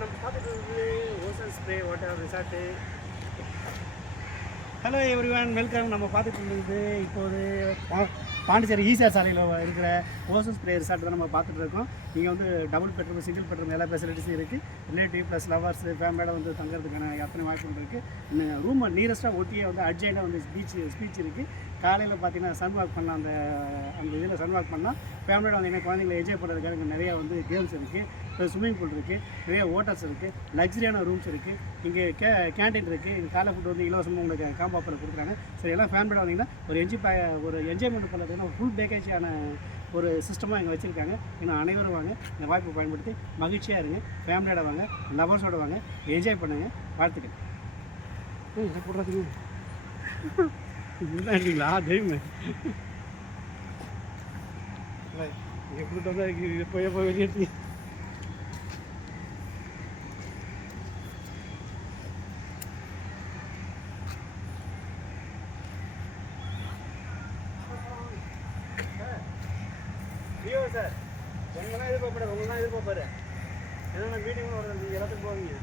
நம்ம பார்த்துட்டு ocean spray water resort. Hello everyone, welcome. நம்ம பார்த்துட்டு இருந்தது இப்போது பாண்டிச்சேரி ஈசிஆர் சாலையில் இருக்கிற ஓசன் ஸ்ப்ரே ரிசார்ட் தான் நம்ம பார்த்துட்டு இருக்கோம். இங்கே வந்து டபுள் பெட்ரூம், சிங்கிள் பெட்ரூம் எல்லா ஃபெசிலிட்டிஸும் இருக்குது. ரிலேட்டிவ் ப்ளஸ் லவர்ஸ் ஃபேமிலியோட வந்து தங்குறதுக்கான அத்தனை வாய்ப்புகள் இருக்குது. ரூமை நியரஸ்ட்டாக ஒட்டியே வந்து அட்ஜைண்டாக வந்து ஸ்பீச் இருக்குது. காலையில் பார்த்தீங்கன்னா சன் வாக் பண்ணலாம். அந்த இதில் சன் வாக் பண்ணலாம். ஃபேமிலியோட வந்தீங்கன்னா குழந்தைங்களை என்ஜாய் பண்ணுறதுக்காக இங்கே நிறையா வந்து கேம்ஸ் இருக்குது. ப்ளஸ் ஸ்விம்மிங் பூல் இருக்குது, நிறைய ஹோட்டல்ஸ் இருக்குது, லக்ஸரியான ரூம்ஸ் இருக்குது. இங்கே கேன்டீன் இருக்குது. இங்கே காலை ஃபுட் வந்து இலவசமாக உங்களுக்கு காம்போ ஆஃபரில் கொடுக்குறாங்க. சரி, எல்லாம் ஃபேமிலியோட வந்தீங்கன்னா ஒரு என்ஜாய்மெண்ட் பண்ணுறதுன்னா ஃபுல் பேக்கேஜான ஒரு சிஸ்டமாக இங்கே வச்சுருக்காங்க. இன்னும் அனைவரும் வாங்க, இந்த வாய்ப்பை பயன்படுத்தி மகிழ்ச்சியாக இருங்க. ஃபேமிலியோட வாங்க, லவர்ஸோடு வாங்க, என்ஜாய் பண்ணுங்கள். வாழ்த்துக்கள். போடுறதுக்கு இதுதான் இருக்கீங்களா? தெய்வமே எப்படி தான் இருக்குது. எப்போ வெளியேற்றி சார் உங்களெலாம் எதிர்பார்ப்பாரு, என்னென்ன மீட்டிங்கும் வருது, நீங்கள் எல்லாத்துக்கும் போவீங்க.